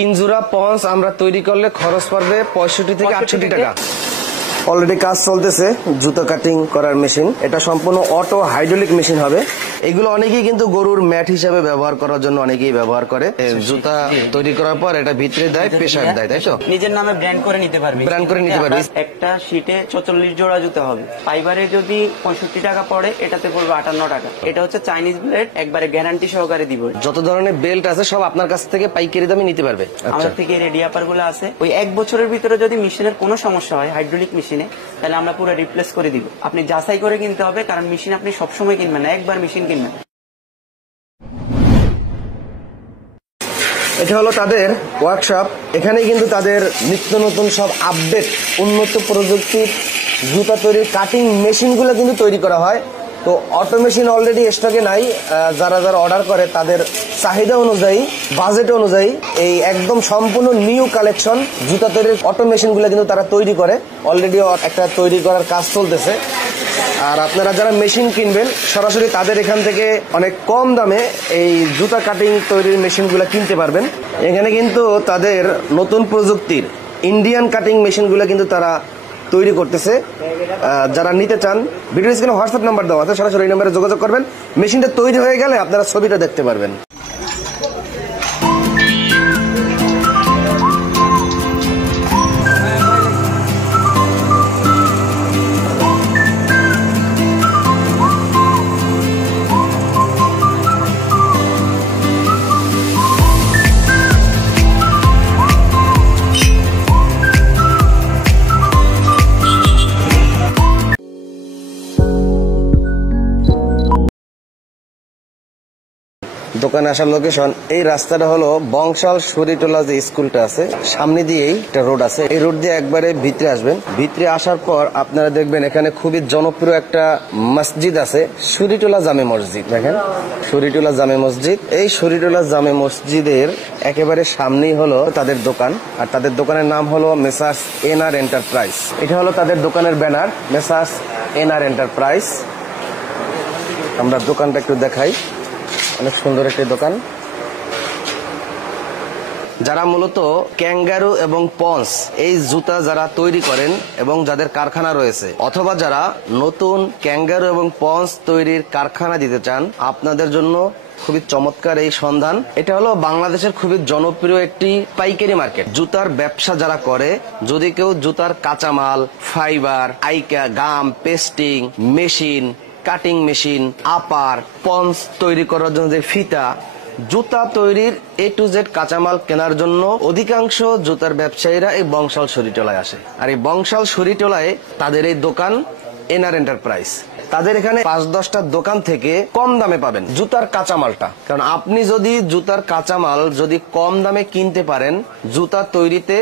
তিন জোড়া পন্স আমরা তৈরি করলে খরচ পড়বে 65 থেকে 68 টাকা। অলরেডি কাজ চলতেছে জুতা কাটিং করার মেশিন। এটা সম্পূর্ণ অটো হাইড্রোলিক মেশিন হবে। এগুলো অনেকেই কিন্তু গরুর ম্যাট হিসেবে ব্যবহার করার জন্য অনেকেই ব্যবহার করে। জুতা তৈরি করার পর এটা ভিতরে দেয়, প্রেসার দেয়, তাই তো? নিজের নামে ব্র্যান্ড করে নিতে পারবে। ব্র্যান্ড করে নিতে পারবে। একটা শীটে 44 জোড়া জুতা হবে। ফাইবারে যদি 65 টাকা পড়ে, এটাতে পড়বে 58 টাকা। এটা হচ্ছে চাইনিজ ব্লেড, একবারে গ্যারান্টি সহকারে দিব। যত ধরনের বেল্ট আছে সব আপনার কাছ থেকে পাইকারি দামে নিতে পারবে। আমাদের থেকে রেডিয়াপার গুলো আছে। ওই 1 বছরের ভিতরে যদি মেশিনের কোনো সমস্যা হয় হাইড্রোলিক মেশিনে, তাহলে আমরা পুরো রিপ্লেস করে দিব। আপনি যাচাই করে কিনতে হবে, কারণ মেশিন আপনি সবসময় কিনবেন না, একবার মেশিন কিনবেন। এটা হলো তাদের ওয়ার্কশপ। এখানে কিন্তু তাদের নিত্য নতুন সব আপডেট উন্নত প্রযুক্তির জুতা তৈরির কাটিং মেশিনগুলো কিন্তু তৈরি করা হয়। তো অটো মেশিন অলরেডি স্টকে নাই। যারা যারা অর্ডার করে তাদের চাহিদা অনুযায়ী, বাজেট অনুযায়ী এই একদম সম্পূর্ণ নিউ কালেকশন জুতা তৈরির অটো মেশিনগুলো কিন্তু তারা তৈরি করে। অলরেডি একটা তৈরি করার কাজ চলতেছে। আর আপনারা যারা মেশিন কিনবেন সরাসরি তাদের এখান থেকে অনেক কম দামে এই জুতা কাটিং তৈরির মেশিনগুলো কিনতে পারবেন। এখানে কিন্তু তাদের নতুন প্রযুক্তির ইন্ডিয়ান কাটিং মেশিনগুলো কিন্তু তারা তৈরি করতেছে। যারা নিতে চান ভিডিও স্ক্রিনে হোয়াটসঅ্যাপ নাম্বার দেওয়া আছে, সরাসরি এই নাম্বারে যোগাযোগ করবেন। মেশিনটা তৈরি হয়ে গেলে আপনারা ছবিটা দেখতে পারবেন। দোকানে আসার লোকেশন এই রাস্তাটা হলো বংশাল শরীটোলা যে স্কুলটা আছে সামনে দিয়েই একটা রোড আছে। এই রোড দিয়ে একবারে ভিতরে আসবেন। ভিতরে আসার পর আপনারা দেখবেন এখানে খুবই জনপ্রিয় একটা মসজিদ আছে, শরীটোলা জামে মসজিদ। দেখেন শরীটোলা জামে মসজিদ। এই শরীটোলা জামে মসজিদের একেবারে সামনেই হলো তাদের দোকান। আর তাদের দোকানের নাম হলো মেসার্স এনআর এন্টারপ্রাইজ। এটা হলো তাদের দোকানের ব্যানার, মেসার্স এনআর এন্টারপ্রাইজ। আমরা দোকানটা একটু দেখাই। অনেক সুন্দর একটি দোকান। যারা মূলত ক্যাঙ্গারু এবং পন্স এই জুতা যারা তৈরি করেন এবং যাদের কারখানা রয়েছে, অথবা যারা নতুন ক্যাঙ্গারু এবং পন্স তৈরির কারখানা দিতে চান, আপনাদের জন্য খুবই চমৎকার এই সন্ধান। এটা হলো বাংলাদেশের খুবই জনপ্রিয় একটি পাইকারি মার্কেট। জুতার ব্যবসা যারা করে, যদি কেউ জুতার কাঁচামাল, ফাইবার, আইকা, গাম, পেস্টিং, মেশিন, কাটিং মেশিন, আপার, পন্স তৈরি করার জন্য যে ফিতা, জুতা তৈরির A to Z কাঁচামাল কেনার জন্য অধিকাংশ জুতার ব্যবসায়ীরা এই বংশাল শরীটোলায় আসে। আর এই বংশাল শরীটোলায় তাদের এই দোকান এনআর এন্টারপ্রাইজ। তাদের এখানে 5-10টা দোকান থেকে কম দামে পাবেন জুতার কাঁচামালটা। কারণ আপনি যদি জুতার কাঁচামাল যদি কম দামে কিনতে পারেন, জুতা তৈরিতে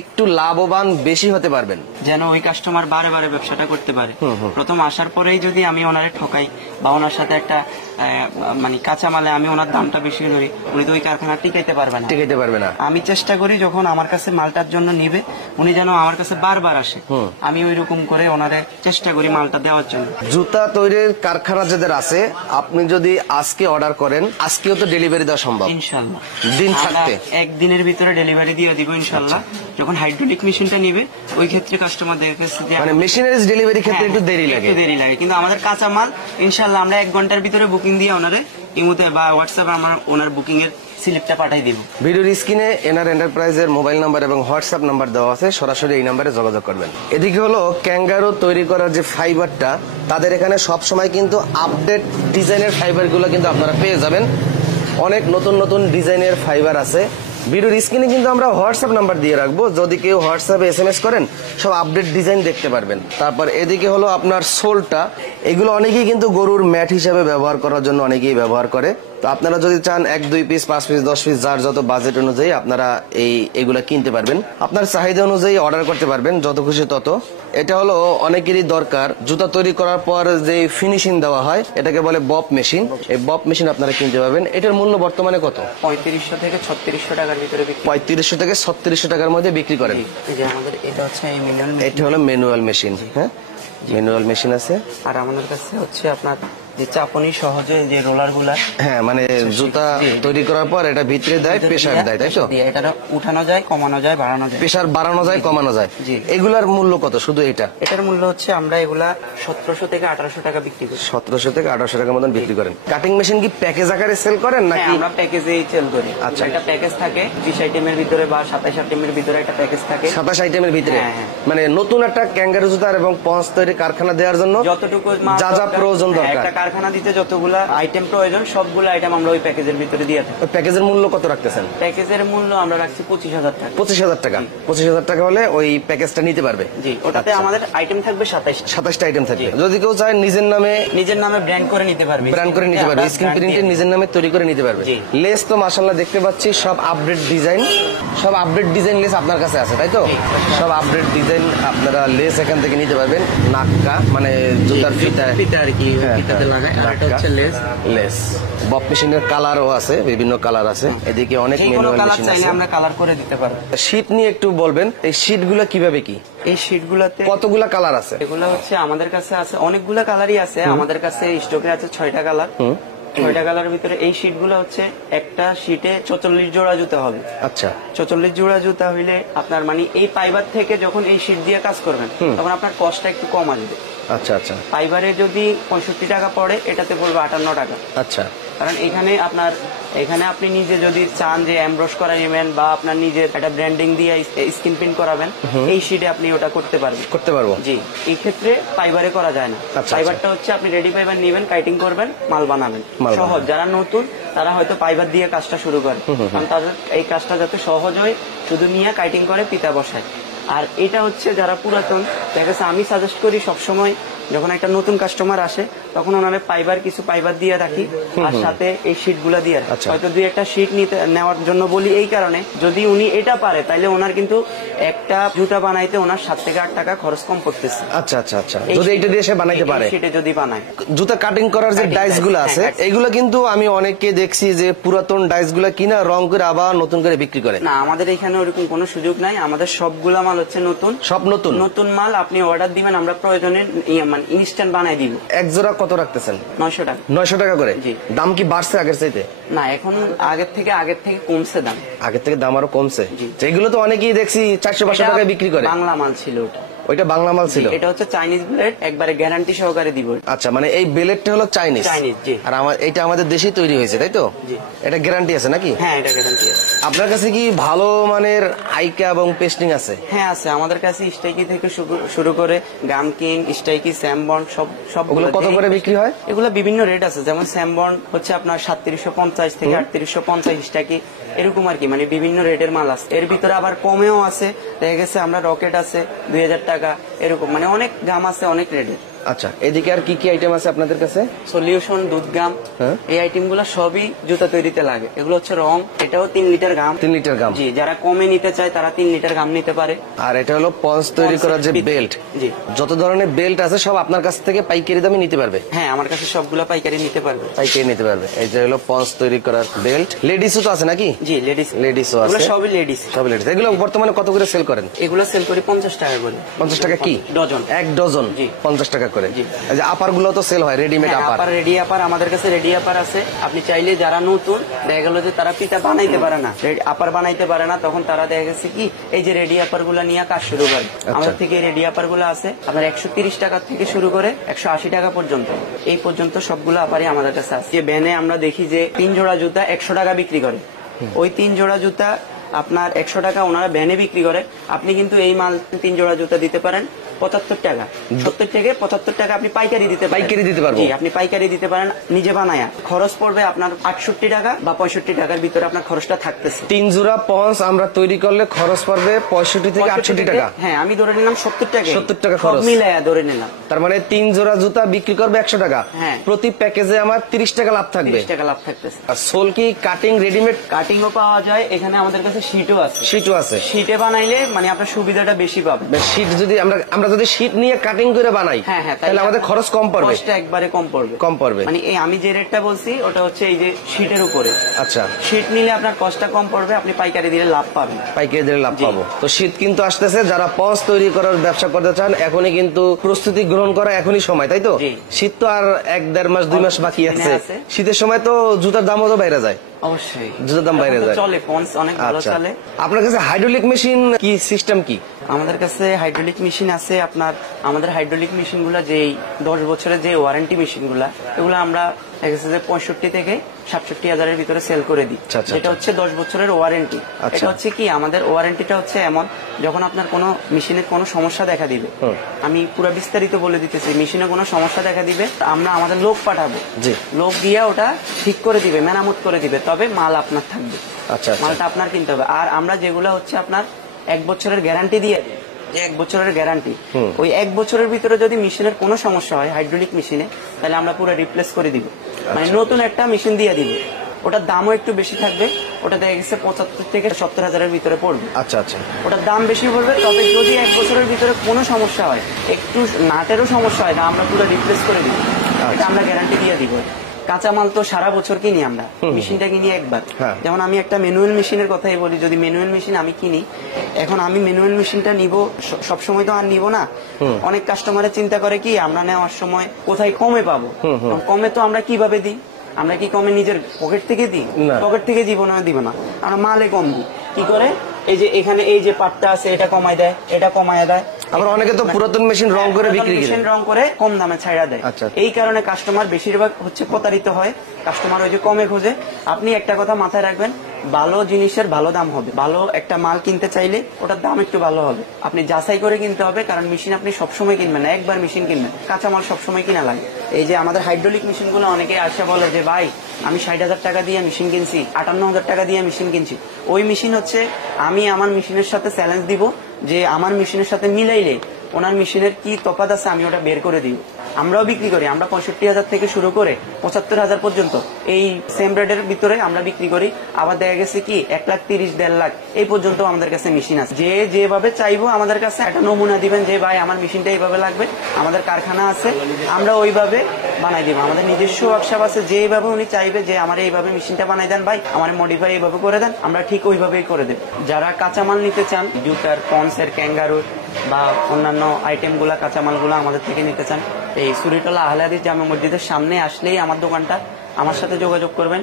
একটু লাভবান বেশি হতে পারবেন, যেন ওই কাস্টমার বারে বারে ব্যবসাটা করতে পারে। প্রথম আসার পরেই যদি আমি ওনারে ঠকাই বা ওনার সাথে একটা মানে কাঁচামালে আমি ওনার দামটা বেশি ধরি, উনি তো ওই কারখানা টিকাইতে পারবে না। আমি চেষ্টা করি যখন আমার কাছে মালটার জন্য নিবে, উনি যেন আমার কাছে বারবার আসে। আমি ওই রকম করে ওনারে চেষ্টা করি মালটা দেওয়ার জন্য। জুতা তৈরির কারখানা যাদের আছে, আপনি যদি আজকে অর্ডার করেন, আজকেও তো ডেলিভারি দেওয়া সম্ভব ইনশাল্লাহ। দিন থাকতে একদিনের ভিতরে ডেলিভারি দিয়ে দিব ইনশাল্লাহ। যখন হাইড্রোলিক মেশিনটা নিবে ওই ক্ষেত্রে কাস্টমারদের কাছে মানে মেশিনারিজ ডেলিভারি ক্ষেত্রে একটু দেরি লাগে, কিন্তু আমাদের কাঁচামাল ইনশাল্লাহ আমরা 1 ঘন্টার ভিতরে বুকিং দিয়ে ওনারে ইমোতে বা হোয়াটসঅ্যাপে আমরা ওনার বুকিং এর স্লিপটা পাঠিয়ে দিব। ভিডিওর স্ক্রিনে এনআর এন্টারপ্রাইজের মোবাইল নাম্বার এবং হোয়াটসঅ্যাপ নাম্বার দেওয়া আছে, সরাসরি এই নাম্বারে যোগাযোগ করবেন। এদিকে হলো ক্যাঙ্গারু তৈরি করার যে ফাইবারটা, তাদের এখানে সব সময় কিন্তু আপডেট ডিজাইনের ফাইবারগুলো কিন্তু আপনারা পেয়ে যাবেন। অনেক নতুন নতুন ডিজাইনের ফাইবার আছে। ভিডিওর স্ক্রিনে কিন্তু আমরা হোয়াটসঅ্যাপ নাম্বার দিয়ে রাখবো, যদি কেউ হোয়াটসঅ্যাপে SMS করেন সব আপডেট ডিজাইন দেখতে পারবেন। তারপর এদিকে হলো আপনার সোলটা। এগুলো অনেকেই কিন্তু গরুর ম্যাট হিসেবে ব্যবহার করার জন্য অনেকেই ব্যবহার করে। তো আপনারা যদি চান 1-2 পিস, 5 পিস, 10 পিস, যার যত বাজেট অনুযায়ী আপনারা এগুলা কিনতে পারবেন। আপনার চাহিদা অনুযায়ী অর্ডার করতে পারবেন, যত খুশি তত। এটা হলো অনেকেরই দরকার, জুতা তৈরি করার পর যে ফিনিশিং দেওয়া হয়, এটাকে বলে বব মেশিন। এই বব মেশিন আপনারা কিনতে পারবেন। এটার মূল্য বর্তমানে কত? 3500 থেকে 3600 টাকার ভিতরে। 3500 থেকে 3600 টাকার মধ্যে বিক্রি করেন। এটা হচ্ছে এটা হলো ম্যানুয়াল মেশিন। হ্যাঁ, ম্যানুয়াল মেশিন আছে। আর আমাদের কাছে হচ্ছে আপনার যে চাপনি সহজে যে রোলার গুলা, হ্যাঁ মানে জুতা তৈরি করার পর এটা ভিতরে দেয়, প্রেসার দেয়, তাই তো? এটা উঠানো যায়, কমানো যায়, বাড়ানো যায়, প্রেসার বাড়ানো যায়, কমানো যায়। জি। এগুলার মূল্য কত শুধু এটা? এটার মূল্য হচ্ছে আমরা এগুলা 1700 থেকে 1800 টাকা বিক্রি করি। 1700 থেকে 1800 টাকার মতন বিক্রি করেন। কাটিং মেশিন কি প্যাকেজ আকারে সেল করেন হ্যাঁ, নাকি? আমরা প্যাকেজেই সেল করি। আচ্ছা। একটা প্যাকেজ থাকে 20 আইটেমের ভিতরে বা 27 আইটেমের ভিতরে একটা প্যাকেজ থাকে। 27 আইটেমের ভিতরে? হ্যাঁ, হ্যাঁ। মানে নতুন একটা ক্যাঙ্গারু জুতার এবং পঞ্চ তৈরি কারখানা দেওয়ার জন্য যতটুকু মাল যা যা দরকার, প্রয়োজন হ্যাঁ, দরকার, একটা কারখানা দিতে যতগুলা আইটেম প্রয়োজন সবগুলো আইটেম আমরা ওই প্যাকেজের ভিতরে দিয়ে থাকি। ওই প্যাকেজের মূল্য কত রাখতেছেন? প্যাকেজের মূল্য আমরা রাখছি 25,000 টাকা। 25,000 টাকা। 25,000 টাকা হলে ওই প্যাকেজটা নিতে পারবে। জি, ওটাতে আচ্ছা। আমাদের আইটেম থাকবে 27। 27টা আইটেম থাকবে। যদি কেউ চায় নিজের নামে ব্র্যান্ড করে নিতে পারবে, ব্র্যান্ড করে নিতে পারবে, স্ক্রিন প্রিন্টের নিজের নামে তৈরি করে নিতে পারবে। জি। লেস তো মাশাআল্লাহ দেখতে পাচ্ছি সব আপডেট ডিজাইন, সব আপডেট ডিজাইন লেস আপনার কাছে আছে, তাই তো? সব আপডেট ডিজাইন, আপনারা লেস এখান থেকে নিতে পারবেন। নাক্কা মানে জুতার ফিতা আর কি হ্যাঁ, ফিতাতে লাগায়, আর এটা হচ্ছে লেস। লেস বব মেশিনের কালারও আছে, বিভিন্ন কালার আছে। এদিকে অনেক যে কোনো ম্যানুয়াল কালার মেশিন চাইলে আছে। আমরা কালার করে দিতে পারবো। শীট নিয়ে একটু বলবেন, এই শীট গুলো কিভাবে কি, এই শীটগুলোতে কতগুলা কালার আছে? এগুলো হচ্ছে আমাদের কাছে আছে অনেকগুলো কালারই আছে। আমাদের কাছে স্টকে আছে 6টা কালার। 6টা কালারের ভিতরে এই শীটগুলো হচ্ছে একটা শীটে 44 জোড়া জুতা হবে। আচ্ছা। 44 জোড়া জুতা হইলে আপনার মানে এই ফাইবার থেকে যখন এই শীট দিয়ে কাজ করবেন তখন আপনার কস্টটা একটু কম আসবে। আচ্ছা আচ্ছা ফাইবারে যদি 65 টাকা পড়ে, এটাতে পড়বে 58 টাকা। আচ্ছা। কারণ এখানে আপনি নিজে যদি চান যে এমব্রস করা নেবেন বা আপনার নিজের একটা ব্র্যান্ডিং দিয়ে স্ক্রিন প্রিন্ট করাবেন, এই শীটে আপনি ওটা করতে পারবো। জি, এই ক্ষেত্রে ফাইবারে করা যায় না। আচ্ছা, ফাইবারটা হচ্ছে আপনি রেডি ফাইবার নেবেন, কাটিং করবেন, মাল বানাবেন। সহজ, যারা নতুন তারা হয়তো ফাইবার দিয়ে কাজটা শুরু করে, কারণ তাদের এই কাজটা যাতে সহজ হয়, শুধু নিয়ে কাটিং করে পিতা বসায়। আর এটা হচ্ছে যারা পুরাতন, দেখা গেছে আমি সাজেস্ট করি সবসময় যখন একটা নতুন কাস্টমার আসে তখন ওনারে কিছু ফাইবার দিয়ে রাখি, আর সাথে এই শীট গুলা দিয়ে রাখি। আচ্ছা। হয়তো দুই একটা শীট নেওয়ার জন্য বলি এই কারণে, যদি উনি এটা পারে তাহলে ওনার কিন্তু একটা জুতা বানাইতে ওনার 7 থেকে 8 টাকা খরচ কম পড়তেছে। আচ্ছা আচ্ছা আচ্ছা, যদি এটা দিয়ে সে বানাইতে পারে। শীটে যদি বানায়। জুতা কাটিং করার যে ডাইস গুলো আছে, এগুলো কিন্তু আমি অনেককে দেখছি যে পুরাতন ডাইস গুলা কিনা রং করে আবার নতুন করে বিক্রি করে। না, আমাদের এখানে ওরকম কোনো সুযোগ নাই। আমাদের সবগুলা মাল হচ্ছে নতুন, সব নতুন নতুন মাল। আপনি অর্ডার দিবেন, আমরা প্রয়োজনে ইনস্ট্যান্ট বানাই দিব। এক জোড়া কত রাখতেছেন? 900 টাকা। 900 টাকা করে? জি। দাম কি বাড়ছে আগের চাইতে? না, এখন আগের থেকে কমছে দাম। আগের থেকে দাম আরো কমছে? জি। এগুলো তো অনেকেই দেখছি 400-500 টাকায় বিক্রি করে। বাংলা মাল ছিল ওটা। ওইটা বাংলা মাল ছিল? এটা হচ্ছে চাইনিজ ব্লেড, একবারে গ্যারান্টি সহকারে দিব। আচ্ছা, মানে এই ব্লেডটা হলো চাইনিজ? চাইনিজ, জি। আর এটা আমাদের দেশেই তৈরি হয়েছে, তাই তো? জি। এটা গ্যারান্টি আছে নাকি? হ্যাঁ, এটা গ্যারান্টি আছে। আপনার কাছে কি ভালো মানের আইকা এবং পেস্টিং আছে? হ্যাঁ আছে, আমাদের কাছে স্টাইকি থেকে শুরু করে গামকিন, স্টাইকি, স্যামবন্ড সব ওগুলো কত করে বিক্রি হয়? এগুলো বিভিন্ন রেট আছে, যেমন স্যামবন্ড হচ্ছে আপনার 3750 থেকে 3850 স্টাইকি, এরকম আর কি, মানে বিভিন্ন রেটের মাল আছে। এর ভিতরে আবার কমেও আছে, দেখা গেছে আমরা রকেট আছে 2000 টাকা, এরকম মানে অনেক গাম আছে, অনেক রেটের। আচ্ছা, এদিকে আর কি কি আইটেম আছে আপনাদের কাছে? সলিউশন, দুধগাম, এই আইটেম গুলো সবই জুতা তৈরিতে লাগে। এগুলো হচ্ছে রং, এটাও 3 লিটার গাম। 3 লিটার গাম? জি, যারা কমে নিতে চায় তারা 3 লিটার গাম নিতে পারে। আর এটা হলো পঞ্চ তৈরি করার যে বেল্ট? জি। যত ধরনের বেল্ট আছে সব আপনার কাছ থেকে পাইকারি দামে নিতে পারবে? হ্যাঁ, আমার কাছে সবগুলো পাইকারি নিতে পারবে। পাইকারি নিতে পারবে। এই যে হলো পঞ্চ তৈরি করার বেল্ট। লেডিসও তো আছে নাকি? জি, লেডিসও আছে। সবই লেডিস। সব লেডিস। এগুলো বর্তমানে কত করে সেল করেন? এগুলো সেল করি 50 টাকা করে। 50 টাকা কি? ডজন। এক ডজন? জি। 50 টাকা করে? জি। এই যে আপার গুলো তো সেল হয়, রেডিমেড আপার? আপার, রেডি আপার, আমাদের কাছে রেডি আপার আছে। আপনি চাইলে যারা নতুন, দেখা গেল যে তারা পিতা বানাইতে পারে না, আপার বানাইতে পারে না, তখন তারা দেখা গেছে কি এই যে রেডি আপার গুলা নিয়ে কাজ শুরু করে। আমাদের থেকে রেডি আপার গুলো আছে আপনার 130 টাকা থেকে শুরু করে 180 টাকা পর্যন্ত, এই পর্যন্ত সবগুলো আপারই আমাদের কাছে আছে। যে ব্যানে আমরা দেখি যে 3 জোড়া জুতা 100 টাকা বিক্রি করে, ওই 3 জোড়া জুতা আপনার 100 টাকা ওনারা ব্যানে বিক্রি করে। আপনি কিন্তু এই মাল 3 জোড়া জুতা দিতে পারেন 75 টাকা, 70 থেকে 75 টাকা আপনি পাইকারি দিতে পারেন। পাইকারি দিতে পারবো? জি, আপনি পাইকারি দিতে পারেন নিজে বানায়া। খরচ পড়বে আপনার 68 টাকা বা 65 টাকার ভিতরে আপনার খরচটা থাকতেছে। 3 জোড়া পঞ্চ আমরা তৈরি করলে খরচ পড়বে 65 থেকে 68 টাকা? হ্যাঁ, আমি ধরে নিলাম 70 টাকা। 70 টাকা খরচ মিলায়া ধরে নিলাম। তার মানে 3 জোড়া জুতা বিক্রি করবে 100 টাকা। হ্যাঁ। প্রতি প্যাকেজে আমার 30 টাকা লাভ থাকবে। 30 টাকা লাভ থাকতেছে। আর সোল কি কাটিং রেডিমেড? কাটিংও পাওয়া যায়, এখানে আমাদের কাছে কাছে শীটও আছে। শীটও আছে। শীটে বানাইলে মানে আপনার সুবিধাটা বেশি পাবেন। শীট যদি আমরা যদি শীট নিয়ে কাটিং করে বানাই, হ্যাঁ, তাহলে আমাদের খরচ কম পড়বে। কষ্টটা একবারে কম পড়বে। মানে এই আমি যে রেটটা বলছি ওটা হচ্ছে এই যে শীটের উপরে। আচ্ছা, শীট নিলে আপনার কষ্টটা কম পড়বে, আপনি পাইকারি দিলে লাভ পাবেন। পাইকারি দিলে লাভ পাবো। তো শীত কিন্তু আসতেছে, যারা পঞ্চ তৈরি করার ব্যবসা করতে চান এখনই কিন্তু প্রস্তুতি গ্রহণ করা এখনই সময়, তাই তো? শীত তো আর 1-1.5 মাস 2 মাস বাকি আছে। শীতের সময় তো জুতার দামও তো বাইরে যায়। অবশ্যই জুতার দাম বাইরে যায়। চলে, পন্স অনেক ভালো চলে। আপনার কাছে হাইড্রোলিক মেশিন কি সিস্টেম কি? আমাদের কাছে হাইড্রোলিক মেশিন আছে আপনার। আমাদের হাইড্রোলিক মেশিন গুলা যে 10 বছরের যে ওয়ারেন্টি মেশিন গুলা, এগুলো আমরা 65 থেকে 67 হাজারের ভিতরে সেল করে দিই। এটা হচ্ছে 10 বছরের ওয়ারেন্টি। এটা হচ্ছে কি আমাদের ওয়ারেন্টিটা হচ্ছে এমন, যখন আপনার কোনো মেশিনের কোনো সমস্যা দেখা দিবে, আমি পুরো বিস্তারিত বলে দিতেছি, মেশিনে কোনো সমস্যা দেখা দিবে আমরা আমাদের লোক পাঠাবো, লোক গিয়ে ওটা ঠিক করে দিবে, মেরামত করে দিবে, তবে মাল আপনার থাকবে। আচ্ছা, মালটা আপনার কিনতে হবে। আর আমরা যেগুলো হচ্ছে আপনার 1 বছরের গ্যারান্টি দিয়ে দিই, যে 1 বছরের গ্যারান্টি, ওই 1 বছরের ভিতরে যদি মেশিনের কোনো সমস্যা হয় হাইড্রোলিক মেশিনে, তাহলে আমরা পুরো রিপ্লেস করে দিব, মানে নতুন একটা মেশিন দিয়ে দিব। ওটার দামও একটু বেশি থাকবে, ওটা দেখা গেছে 75 থেকে 70 হাজারের ভিতরে পড়বে। আচ্ছা আচ্ছা, ওটার দাম বেশি পড়বে। তবে যদি 1 বছরের ভিতরে কোনো সমস্যা হয়, একটু নাটেরও সমস্যা হয়, আমরা পুরো রিপ্লেস করে দিব, এটা আমরা গ্যারান্টি দিয়ে দিব। কাঁচামাল তো সারা বছর কিনি আমরা, মেশিনটা কিনি একবার। যেমন আমি একটা ম্যানুয়াল মেশিনের কথাই বলি, যদি ম্যানুয়াল মেশিন আমি কিনি, এখন আমি ম্যানুয়াল মেশিনটা নিব, সবসময় তো আর নিব না। অনেক কাস্টমারের চিন্তা করে কি আমরা নেওয়ার সময় কোথায় কমে পাবো, কমে তো আমরা কিভাবে দিই, আমরা কি কমে নিজের পকেট থেকে দিই? পকেট থেকে দিব না, আমরা মালে কম দিই। কি করে, এই যে এখানে এই যে পাটটা আছে এটা কমায় দেয়, এটা কমায় দেয়। আবার অনেকে তো পুরাতন মেশিন রং করে বিক্রি করে, মেশিন রং করে কম দামে ছাইড়া দেয়। এই কারণে কাস্টমার বেশিরভাগ হচ্ছে প্রতারিত হয়। কাস্টমার ওই যে কমে খোঁজে। আপনি একটা কথা মাথায় রাখবেন, ভালো জিনিসের ভালো দাম হবে। ভালো একটা মাল কিনতে চাইলে ওটার দাম একটু ভালো হবে। আপনি যাচাই করে কিনতে হবে, কারণ মেশিন আপনি সবসময় কিনবেন না, একবার মেশিন কিনবেন, কাঁচামাল সবসময় কিনা লাগে। এই যে আমাদের হাইড্রোলিক মেশিন গুলো অনেকে আসে বলে যে ভাই আমি 60,000 টাকা দিয়ে মেশিন কিনছি, 58,000 টাকা দিয়ে মেশিন কিনছি। ওই মেশিন হচ্ছে আমি আমার মেশিনের সাথে চ্যালেঞ্জ দিব যে আমার মেশিনের সাথে মিলাইলে ওনার মেশিনের কি তফাৎ আছে আমি ওটা বের করে দিব। আমরাও বিক্রি করি, আমরা 65,000 থেকে শুরু করে 75,000 পর্যন্ত এই সেম রেটের ভিতরে আমরা বিক্রি করি। আবার দেখা গেছে কি 1,30,000 1.5 লাখ এই পর্যন্ত আমাদের কাছে মেশিন আছে। যে যেভাবে চাইবো আমাদের কাছে একটা নমুনা দিবেন যে ভাই আমার মেশিনটা এইভাবে লাগবে, আমাদের কারখানা আছে, আমরা ওইভাবে বানাই দিব। আমাদের নিজস্ব ওয়ার্কশপ আছে, যেভাবে উনি চাইবে যে আমার এইভাবে মেশিনটা বানাই দেন ভাই, আমার মডিফাই এইভাবে করে দেন, আমরা ঠিক ওইভাবেই করে দেব। যারা কাঁচামাল নিতে চান, জুতার, পন্সের, ক্যাঙ্গারুর বা অন্যান্য আইটেম গুলা, কাঁচামাল গুলা আমাদের থেকে নিতে চান, এই সুরিটোলা আহলে হাদিস জামে মসজিদের সামনে আসলেই আমার দোকানটা, আমার সাথে যোগাযোগ করবেন।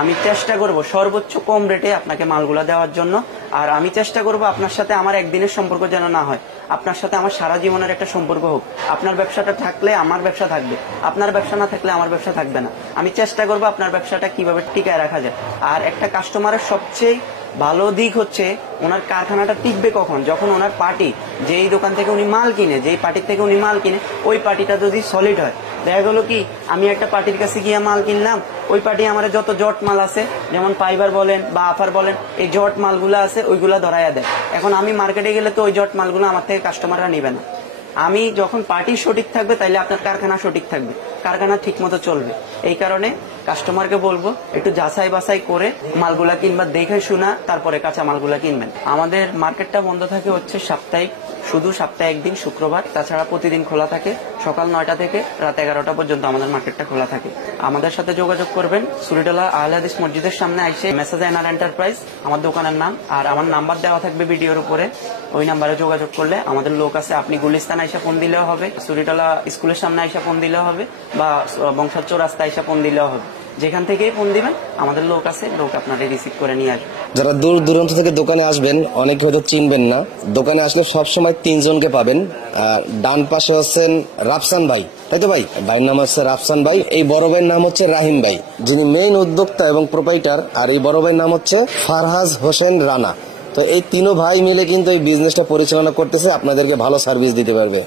আমি চেষ্টা করব সর্বোচ্চ কম রেটে আপনাকে মালগুলা দেওয়ার জন্য। আর আমি চেষ্টা করব আপনার সাথে আমার একদিনের সম্পর্ক যেন না হয়, আপনার সাথে আমার সারা জীবনের একটা সম্পর্ক হোক। আপনার ব্যবসাটা থাকলে আমার ব্যবসা থাকবে, আপনার ব্যবসা না থাকলে আমার ব্যবসা থাকবে না। আমি চেষ্টা করব আপনার ব্যবসাটা কিভাবে টিকায় রাখা যায়। আর একটা কাস্টমারের সবচেয়ে ভালো দিক হচ্ছে ওনার কারখানাটা টিকবে কখন, যখন ওনার পার্টি, যেই দোকান থেকে উনি মাল কিনে, যেই পার্টির থেকে উনি মাল কিনে, ওই পার্টিটা যদি সলিড হয়। দেখা গেল কি আমি একটা পার্টির কাছে গিয়ে মাল কিনলাম, ওই পার্টি আমার যত জট মাল আছে, যেমন ফাইবার বলেন বা আফার বলেন, এই জট মালগুলো আছে ওইগুলা ধরাইয়া দেয়। এখন আমি মার্কেটে গেলে তো ওই জট মালগুলো আমার থেকে কাস্টমাররা নিবে না। আমি যখন পার্টি সঠিক থাকবে তাইলে আপনার কারখানা সঠিক থাকবে, কারখানা ঠিক মতো চলবে। এই কারণে কাস্টমারকে বলবো একটু যাচাই বাছাই করে মালগুলা কিনবা, দেখে শোনা তারপরে কাঁচা মালগুলা কিনবেন। আমাদের মার্কেটটা বন্ধ থাকে হচ্ছে সাপ্তাহিক, শুধু সপ্তাহে একদিন শুক্রবার, তাছাড়া প্রতিদিন খোলা থাকে সকাল 9টা থেকে রাত 11টা পর্যন্ত আমাদের মার্কেটটা খোলা থাকে। আমাদের সাথে যোগাযোগ করবেন সুরিটোলা আহলে হাদিস মসজিদের সামনে এসে মেসেজ এনার এন্টারপ্রাইজ আমার দোকানের নাম, আর আমার নাম্বার দেওয়া থাকবে ভিডিওর উপরে, ওই নাম্বারে যোগাযোগ করলে আমাদের লোক আছে। আপনি গুলিস্তান আইসা ফোন দিলেও হবে, সুরিটোলা স্কুলের সামনে আইসা ফোন দিলেও হবে, বা বংশার চৌরাস্তা আইসা ফোন দিলেও হবে, যেখান থেকেই ফোন দিবেন আমাদের লোক আছে, লোক আপনাকে রিসিভ করে নিয়ে আসবে। যারা দূর দূরান্ত থেকে দোকানে আসবেন অনেকে হয়তো চিনবেন না, দোকানে আসলে সবসময় 3 জনকে পাবেন। ডান পাশে হচ্ছেন রাফসান ভাই, তাই তো ভাই? ভাইয়ের নাম হচ্ছে রাফসান ভাই। এই বড় ভাইয়ের নাম হচ্ছে রাহিম ভাই, যিনি মেইন উদ্যোক্তা এবং প্রোপাইটার। আর এই বড় ভাইয়ের নাম হচ্ছে ফারহাজ হোসেন রানা। তো এই 3 ভাই মিলে কিন্তু এই বিজনেসটা পরিচালনা করতেছে, আপনাদেরকে ভালো সার্ভিস দিতে পারবে।